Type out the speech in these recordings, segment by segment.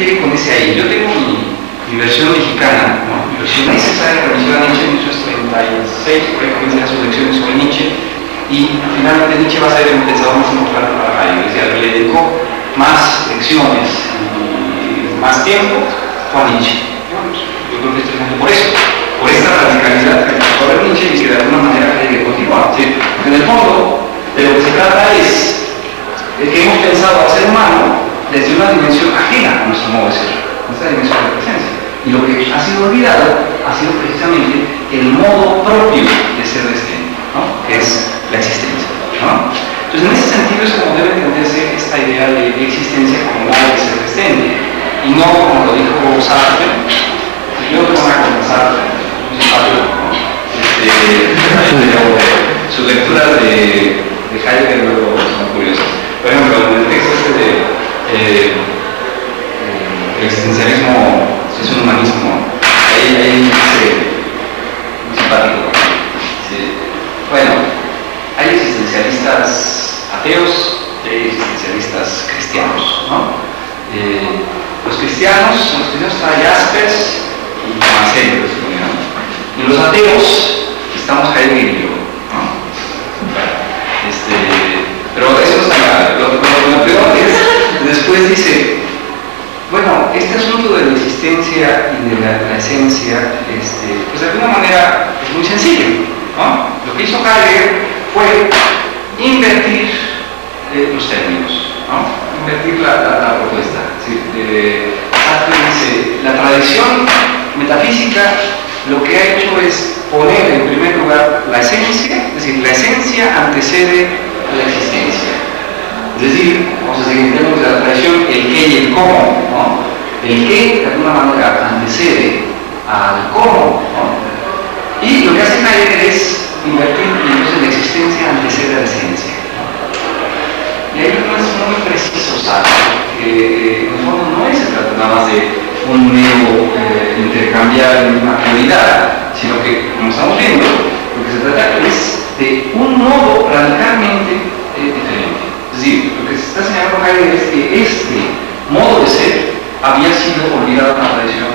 refiere con ese ahí? Yo tengo mi versión mexicana, ¿no? Mi versión necesaria de remisión a Nietzsche en 1936, por ahí comienzan sus lecciones sobre Nietzsche, y finalmente Nietzsche va a ser el pensador más importante para Heidegger, es decir, le dedicó más lecciones y más tiempo a Nietzsche. Yo creo que esto es por eso, por esta radicalidad que empezó a ver Nietzsche y que de alguna manera Heidegger continúa. ¿Sí? En el fondo, de lo que se trata es de que hemos pensado al ser humano desde una dimensión ajena a nuestro modo de ser, nuestra dimensión de presencia. Y lo que ha sido olvidado ha sido precisamente el modo propio de ser de este ente, ¿no? Que es la existencia, ¿no? Entonces, en ese sentido es como debe entenderse esta idea de existencia como modo de ser de este ente, y no como lo dijo Sartre. Yo tengo una cosa Sartre, un simpático, ¿no? Sus lecturas de Heidegger luego son curiosas. Por ejemplo, en el texto el existencialismo es un humanismo, ahí dice muy simpático. Sí. Bueno, hay existencialistas ateos y hay existencialistas cristianos, ¿no? Los cristianos traen Jaspers y Marcelo, ¿no? Y los ateos estamos Heidegger y yo, ¿no? Pero eso no está claro. Lo peor es, después dice, bueno, este asunto de la existencia y de la esencia, pues de alguna manera es muy sencillo, ¿no? Lo que hizo Heidegger fue invertir los términos, ¿no? Invertir la propuesta. ¿Sí? Sartre dice, la tradición metafísica lo que ha hecho es poner en primer lugar la esencia, es decir, la esencia antecede a la existencia. Es decir, vamos a seguir en términos de la tradición, el qué y el cómo, ¿no? El qué de alguna manera antecede al cómo, ¿no? Y lo que hace Heidegger es invertir, y entonces la existencia antecede a la esencia, ¿no? Y ahí no es muy preciso, ¿sabes? Que en el fondo no se trata nada más de un mero intercambiar una prioridad, sino que, como estamos viendo, lo que se trata es de un modo radicalmente diferente. Es decir, lo que se está señalando Heidegger es que este modo de ser había sido olvidado en la tradición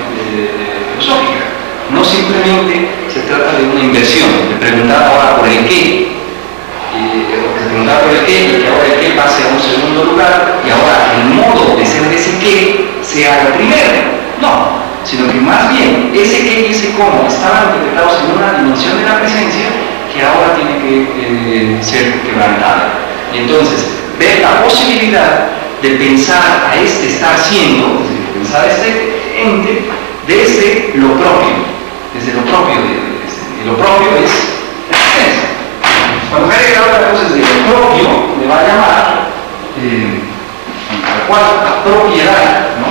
filosófica. No simplemente se trata de una inversión, de preguntar ahora por el qué, se preguntaba por el qué, y que ahora el qué pase a un segundo lugar, y ahora el modo de ser de ese qué sea el primero. No, sino que más bien ese qué y ese cómo estaban interpretados en una dimensión de la presencia que ahora tiene que ser quebrantada. Y entonces, ver la posibilidad de pensar a este estar siendo, es decir, pensar a este ente desde lo propio, desde lo propio y lo propio es la existencia. Cuando Heidegger habla entonces de lo propio, le va a llamar tal cual la propiedad, ¿no?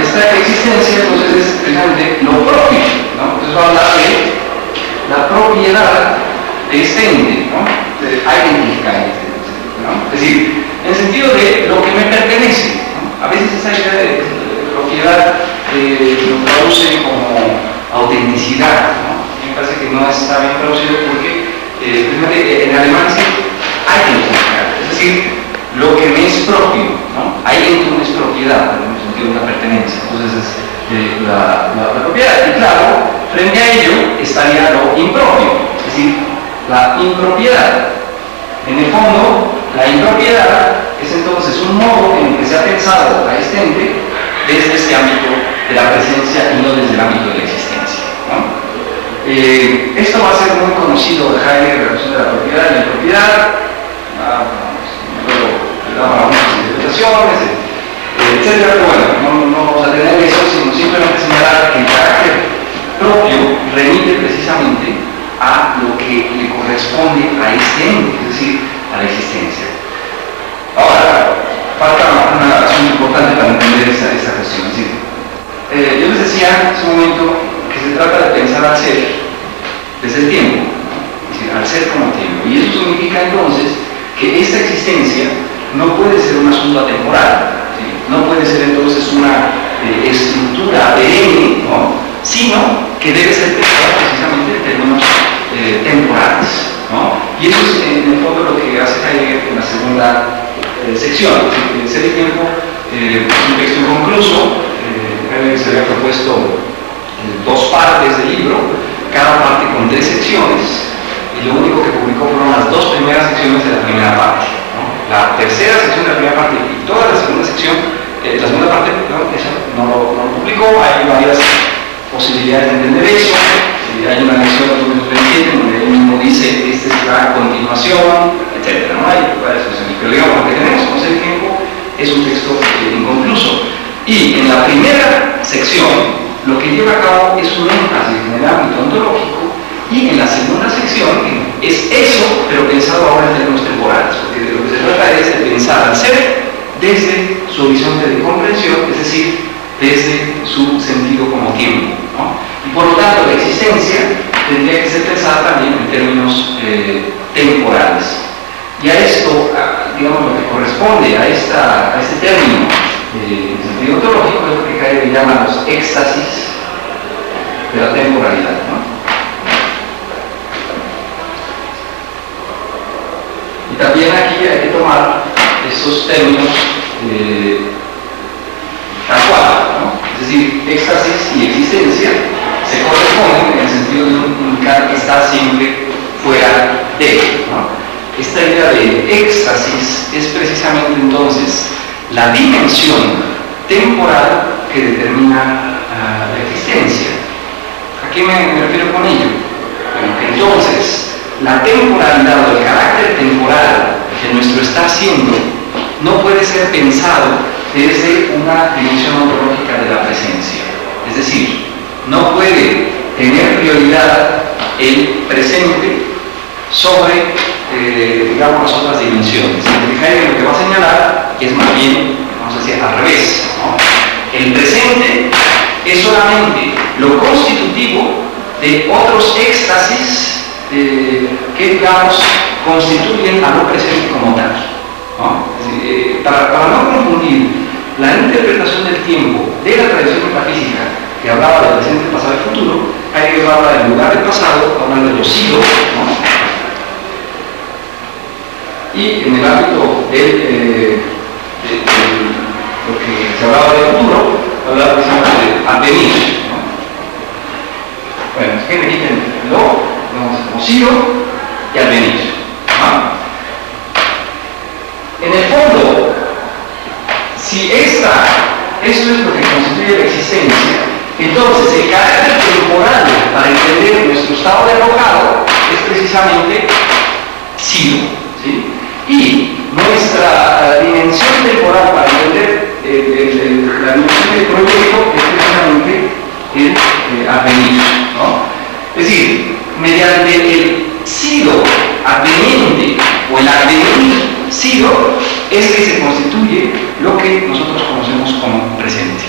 Esta existencia entonces es precisamente lo propio, ¿no? Entonces va a hablar de la propiedad de este ente, ¿no? De identificar este ente, ¿no? Es decir, en el sentido de lo que me pertenece, ¿no? A veces esa idea de propiedad lo traduce como autenticidad, ¿no? Me parece que no está bien traducido porque en alemán dice identificar, es decir, lo que me es propio, ¿no? Identity es propiedad, en el sentido de una pertenencia, entonces es la propiedad. Y claro, frente a ello estaría lo impropio, es decir, la impropiedad. En el fondo, la impropiedad es entonces un modo en el que se ha pensado a este ente desde este ámbito de la presencia y no desde el ámbito de la existencia, ¿no? Esto va a ser muy conocido de Heidegger, la relación de la propiedad y la impropiedad. Luego le damos algunas interpretaciones, etcétera, pero bueno, no vamos a tener eso, sino simplemente señalar que el carácter propio remite precisamente a lo que le corresponde a este ente, es decir, a la existencia. Ahora, falta una razón importante para entender esta cuestión. Es decir, yo les decía hace un momento que se trata de pensar al ser desde el tiempo, ¿no? Es decir, al ser como tiempo. Y eso significa entonces que esta existencia no puede ser un asunto atemporal, ¿sí? No puede ser entonces una estructura perenne, ¿no? Sino que debe ser pensada precisamente en términos temporales, ¿no? Y eso es en el fondo lo que hace Heidegger en la segunda secciones. Ser y tiempo es un texto inconcluso. Se había propuesto 2 partes del libro, cada parte con 3 secciones, y lo único que publicó fueron las 2 primeras secciones de la primera parte, ¿no? La tercera sección de la primera parte y toda la segunda sección, la segunda parte, esa no lo publicó. Hay varias posibilidades de entender eso. Hay una lección de 2027 donde él mismo dice esta es la continuación, etc. ¿no? Hay varias soluciones, pero digamos lo que tenemos con el tiempo es un texto inconcluso. Y en la primera sección lo que lleva a cabo es un énfasis en el ámbito ontológico, y en la segunda sección es eso, pero pensado ahora en términos temporales, porque de lo que se trata es de pensar al ser desde su horizonte de comprensión, es decir, desde su sentido como tiempo, ¿no? Y por lo tanto la existencia tendría que ser pensada también en términos temporales. Y a esto, digamos, lo que corresponde a este término en sentido ontológico es lo que Heidegger llama los éxtasis de la temporalidad, ¿no? Y también aquí hay que tomar esos términos tal cual, ¿no? Es decir, éxtasis y existencia se corresponden en el sentido de indicar que está siempre fuera de, ¿no? Esta idea de éxtasis es precisamente entonces la dimensión temporal que determina la existencia. ¿A qué me refiero con ello? Bueno, que entonces la temporalidad o el carácter temporal de nuestro estar siendo no puede ser pensado desde una dimensión ontológica de la presencia. Es decir, no puede tener prioridad el presente sobre, digamos, las otras dimensiones. Heidegger lo que va a señalar es más bien, vamos a decir, al revés, ¿no? El presente es solamente lo constitutivo de otros éxtasis que, digamos, constituyen a lo presente como tal, ¿no? Para no confundir la interpretación del tiempo de la tradición metafísica que hablaba del presente, pasado y futuro, hay que hablar del lugar del pasado, hablar de los siglos, ¿no? Y en el ámbito de lo que se hablaba del futuro, hablaba precisamente de advenir, ¿no? Bueno, es que me quiten lo, como sigo y advenir, ¿no? En el fondo, si esto es lo que constituye la existencia, entonces el carácter temporal para entender nuestro estado de alojado es precisamente sido, ¿sí? Y nuestra dimensión temporal para entender la dimensión del proyecto es precisamente el advenir, ¿no? Es decir, mediante el sido adveniente o el advenir sido es que se constituye lo que nosotros conocemos como presente.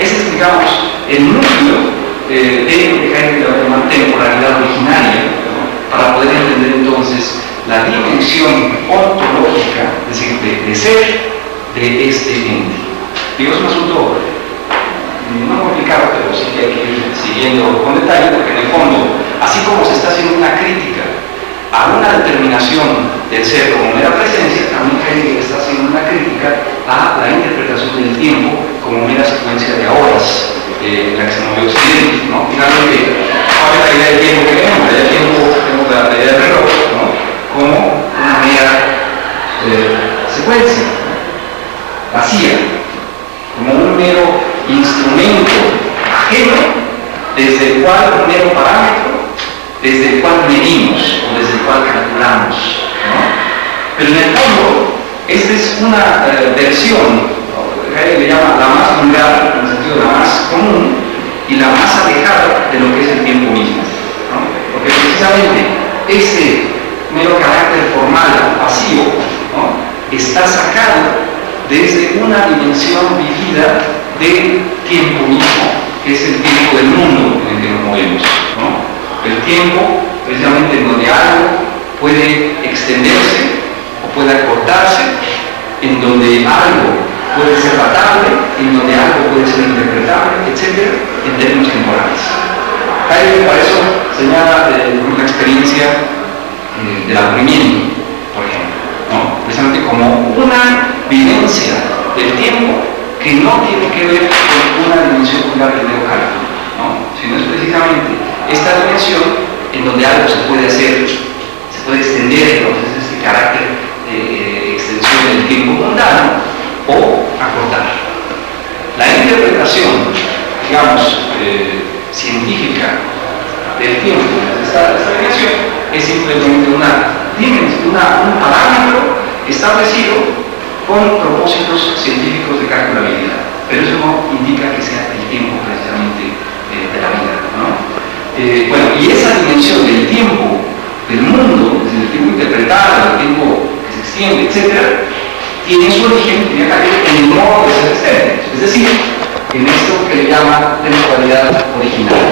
Ese es, digamos, el núcleo de lo que Heidegger va a llamar temporalidad originaria, ¿no? Para poder entender entonces la dimensión ontológica, es decir, de ser de este ente. Digo, es un asunto no complicado, pero sí que hay que ir siguiendo con detalle, porque en el fondo, así como se está haciendo una crítica a una determinación del ser como mera presencia, también Heidegger está haciendo una crítica a la interpretación del tiempo como mera secuencia de horas en la que se mueve Occidente, ¿no? Finalmente, ¿cuál es la idea del tiempo que tenemos? La idea del tiempo, tenemos la idea del reloj, ¿no? Como una mera secuencia, ¿no? Vacía, como un mero instrumento ajeno desde el cual, un mero parámetro, desde el cual medimos o desde el cual calculamos, ¿no? Pero en el fondo, esta es una versión, que le llama la más vulgar, en el sentido de la más común, y la más alejada de lo que es el tiempo mismo, ¿no? Porque precisamente este mero carácter formal, vacío, ¿no? Está sacado desde una dimensión vivida del tiempo mismo, que es el tiempo del mundo en el que nos movemos, ¿no? El tiempo, precisamente en donde algo puede extenderse o puede acortarse, en donde algo puede ser datable, en donde algo puede ser interpretable, etc., en términos temporales. Heidegger para eso señala una experiencia del aburrimiento, por ejemplo, ¿no? Precisamente como vivencia del tiempo que no tiene que ver con una dimensión pura del neocálculo, ¿no? Sino es precisamente esta dimensión en donde algo se puede hacer, se puede extender, entonces este carácter de extensión del tiempo mundano o acortar. La interpretación, digamos, científica del tiempo de esta dimensión es simplemente un parámetro establecido con propósitos científicos de calculabilidad, pero eso no indica que sea el tiempo precisamente de la vida, ¿no? Bueno, y esa dimensión del tiempo del mundo, es decir, el tiempo interpretado, el tiempo que se extiende, etc., tiene su origen en el modo de ser extendido, es decir, en esto que le llama temporalidad original.